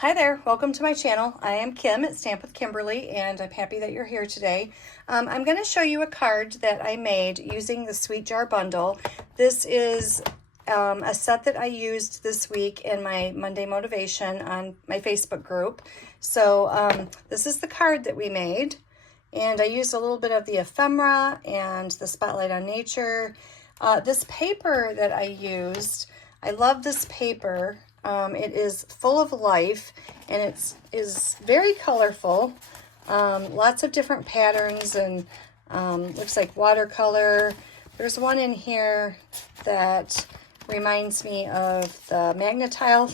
Hi there, welcome to my channel. I am Kim at Stamp with Kimberly, and I'm happy that you're here today. I'm going to show you a card that I made using the Sweet Jar bundle. This is a set that I used this week in my Monday Motivation on my Facebook group. So this is the card that we made, and I used a little bit of the ephemera and the Spotlight on Nature. This paper that I used, I love this paper. It is full of life, and it is very colorful. Lots of different patterns, and looks like watercolor. There's one in here that reminds me of the Magnetile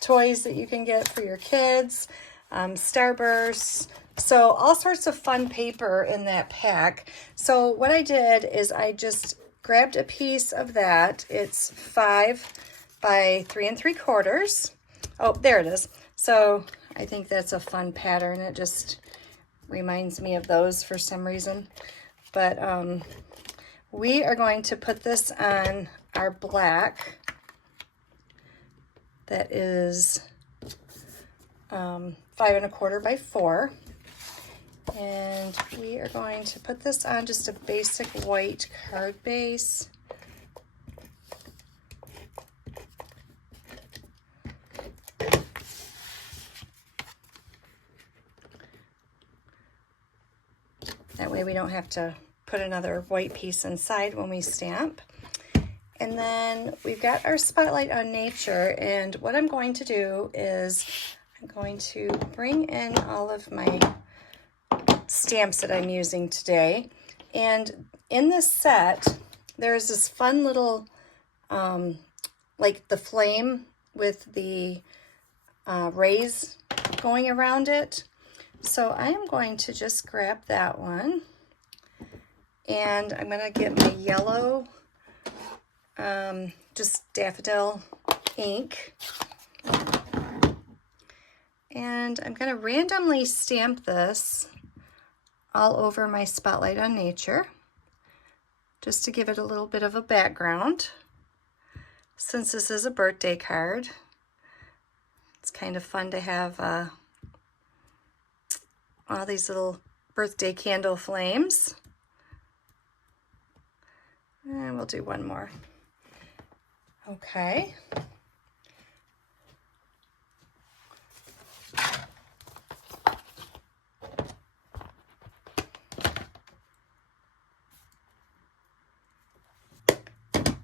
toys that you can get for your kids, Starbursts. So all sorts of fun paper in that pack. So what I did is I just grabbed a piece of that. It's 5 by 3 3/4. Oh, there it is. So I think that's a fun pattern. It just reminds me of those for some reason. But we are going to put this on our black that is 5 1/4 by 4. And we are going to put this on just a basic white card base. That way we don't have to put another white piece inside when we stamp. And then we've got our Spotlight on Nature, and what I'm going to do is I'm going to bring in all of my stamps that I'm using today. And in this set, there's this fun little, like the flame with the rays going around it. So I am going to just grab that one, and I'm going to get my yellow, just daffodil ink, and I'm going to randomly stamp this all over my Spotlight on Nature, just to give it a little bit of a background. Since this is a birthday card, it's kind of fun to have all these little birthday candle flames. And we'll do one more. Okay.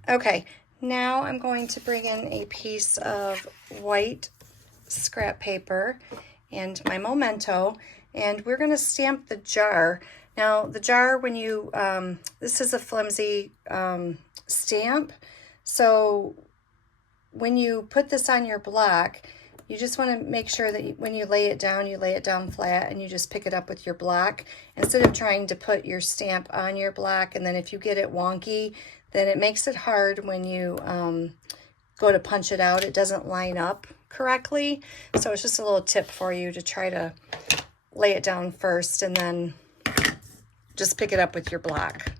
Okay, now I'm going to bring in a piece of white scrap paper and my memento, and we're going to stamp the jar. Now the jar, when you, this is a flimsy stamp, so when you put this on your block, you just want to make sure that when you lay it down flat, and you just pick it up with your block, instead of trying to put your stamp on your block, and then if you get it wonky, then it makes it hard when you go to punch it out. It doesn't line up correctly. So it's just a little tip for you to try to lay it down first and then just pick it up with your block.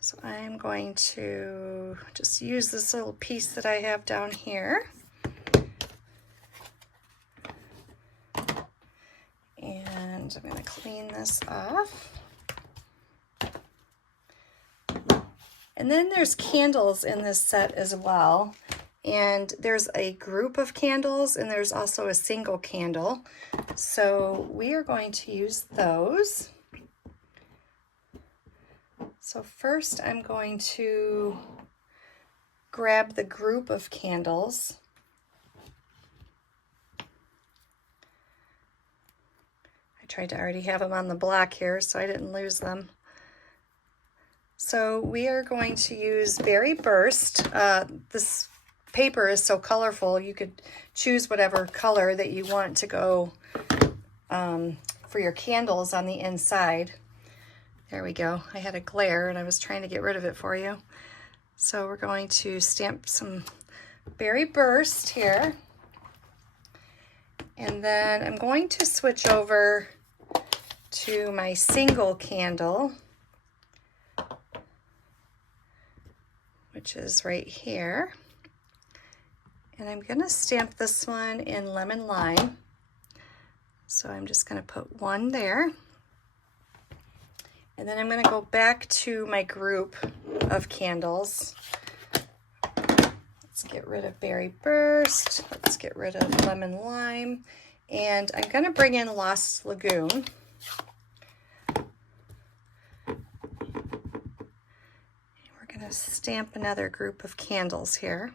So I'm going to just use this little piece that I have down here. And I'm going to clean this off. And then there's candles in this set as well. And there's a group of candles, and there's also a single candle. So we are going to use those. So first I'm going to grab the group of candles. I tried to already have them on the block here so I didn't lose them. So we are going to use Berry Burst. This paper is so colorful, you could choose whatever color that you want to go for your candles on the inside. There we go. I had a glare and I was trying to get rid of it for you. So we're going to stamp some Berry Burst here. And then I'm going to switch over to my single candle, which is right here. And I'm gonna stamp this one in lemon lime. So I'm just gonna put one there. And then I'm gonna go back to my group of candles. Let's get rid of Berry Burst. Let's get rid of Lemon Lime. And I'm gonna bring in Lost Lagoon. We're gonna stamp another group of candles here.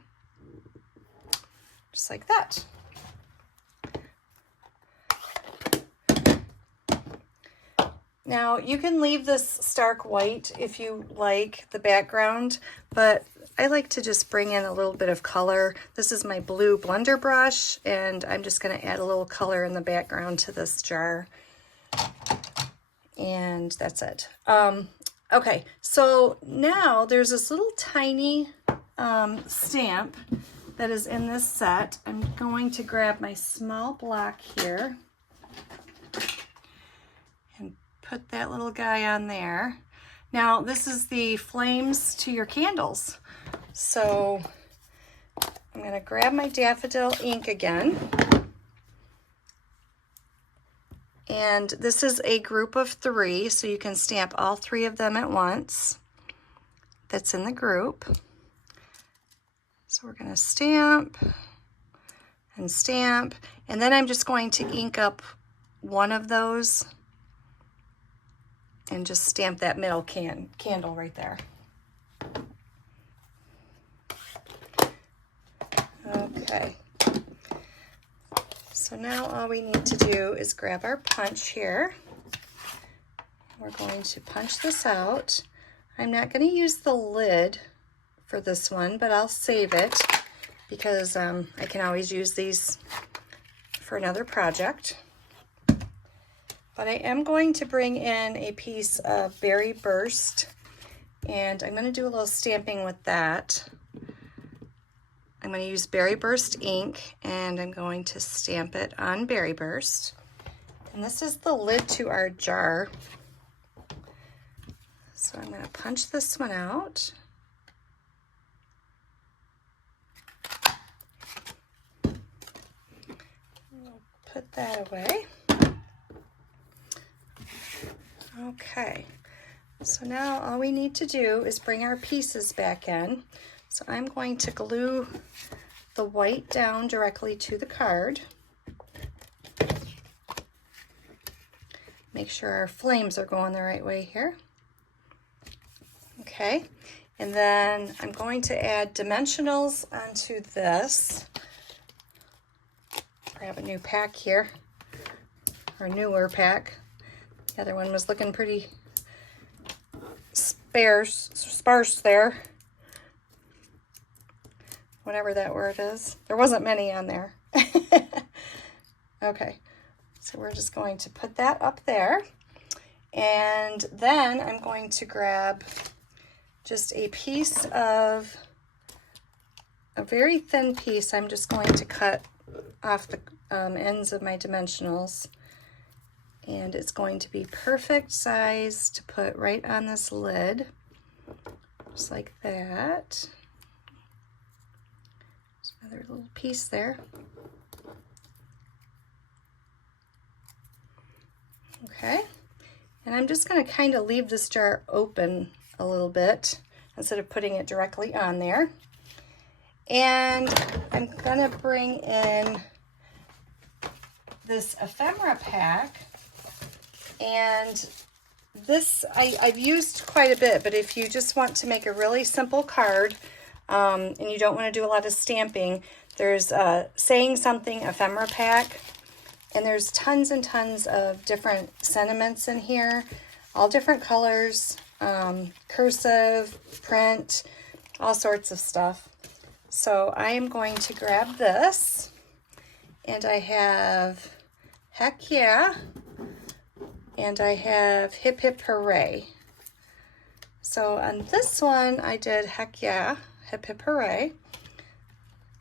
Just like that. Now you can leave this stark white if you like the background, but I like to just bring in a little bit of color. This is my blue blender brush, and I'm just going to add a little color in the background to this jar. And that's it. Okay, so now there's this little tiny stamp that is in this set. I'm going to grab my small block here and put that little guy on there. Now this is the flames to your candles. So I'm going to grab my daffodil ink again. And this is a group of 3, so you can stamp all 3 of them at once. That's in the group. So we're going to stamp and stamp, and then I'm just going to ink up one of those and just stamp that middle candle right there. Okay. So now all we need to do is grab our punch here. We're going to punch this out. I'm not going to use the lid for this one, but I'll save it because I can always use these for another project. But I am going to bring in a piece of Berry Burst, and I'm going to do a little stamping with that. I'm going to use Berry Burst ink, and I'm going to stamp it on Berry Burst. And this is the lid to our jar. So I'm going to punch this one out. We'll put that away. Okay, so now all we need to do is bring our pieces back in. So I'm going to glue the white down directly to the card. Make sure our flames are going the right way here. Okay, and then I'm going to add dimensionals onto this. Grab a new pack here, or a newer pack. The other one was looking pretty sparse there. Whatever that word is. There wasn't many on there. Okay, so we're just going to put that up there. And then I'm going to grab just a piece of, a very thin piece. I'm just going to cut off the ends of my dimensionals. And it's going to be perfect size to put right on this lid, just like that. There's another little piece there. Okay, and I'm just going to kind of leave this jar open a little bit instead of putting it directly on there. And I'm going to bring in this ephemera pack. And this I've used quite a bit, but if you just want to make a really simple card and you don't want to do a lot of stamping, there's Saying Something ephemera pack, and there's tons and tons of different sentiments in here, all different colors, cursive, print, all sorts of stuff. So I am going to grab this, and I have Heck Yeah, and I have Hip Hip Hooray. So on this one, I did Heck Yeah, Hip Hip Hooray.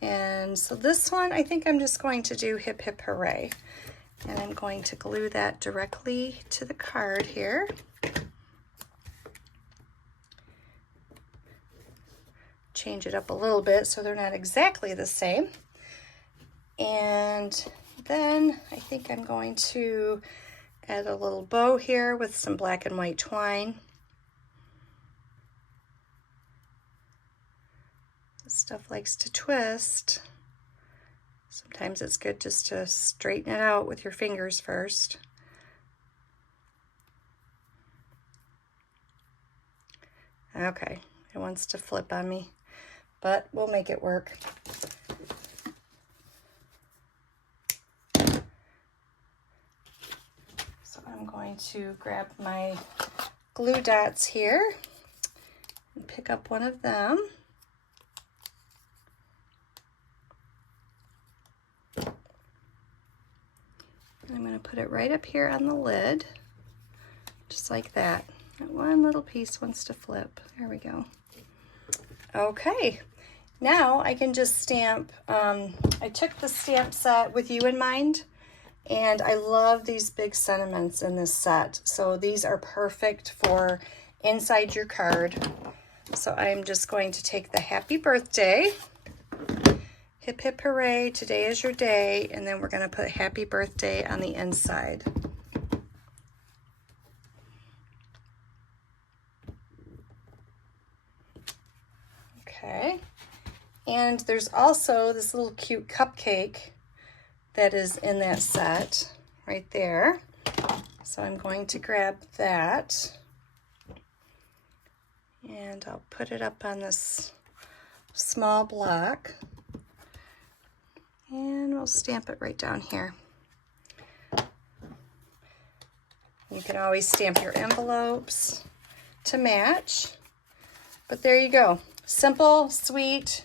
And so this one, I think I'm just going to do Hip Hip Hooray. And I'm going to glue that directly to the card here. Change it up a little bit so they're not exactly the same. And then I think I'm going to add a little bow here with some black and white twine. This stuff likes to twist. Sometimes it's good just to straighten it out with your fingers first. Okay, it wants to flip on me, but we'll make it work. So I'm going to grab my glue dots here and pick up one of them. I'm going to put it right up here on the lid, just like that. That one little piece wants to flip. There we go. Okay, now I can just stamp. I took the stamp set with you in mind, and I love these big sentiments in this set. So these are perfect for inside your card. So I'm just going to take the happy birthday. Hip, hip, hooray, today is your day. And then we're going to put happy birthday on the inside. Okay. And there's also this little cute cupcake that is in that set right there. So I'm going to grab that. And I'll put it up on this small block. And we'll stamp it right down here. You can always stamp your envelopes to match. But there you go. Simple, sweet.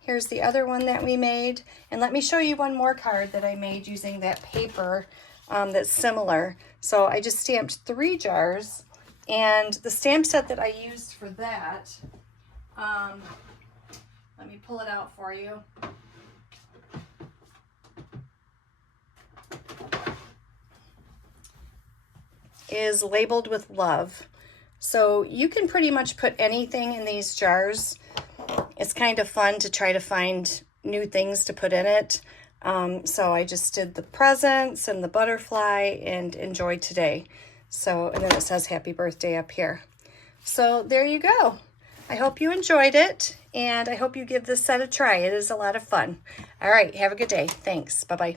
Here's the other one that we made. And let me show you one more card that I made using that paper that's similar. So I just stamped 3 jars. And the stamp set that I used for that, let me pull it out for you. Is labeled with love. So you can pretty much put anything in these jars. It's kind of fun to try to find new things to put in it. So I just did the presents and the butterfly and enjoyed today. So, and then it says happy birthday up here. So there you go. I hope you enjoyed it, and I hope you give this set a try. It is a lot of fun. All right, have a good day. Thanks. Bye-bye.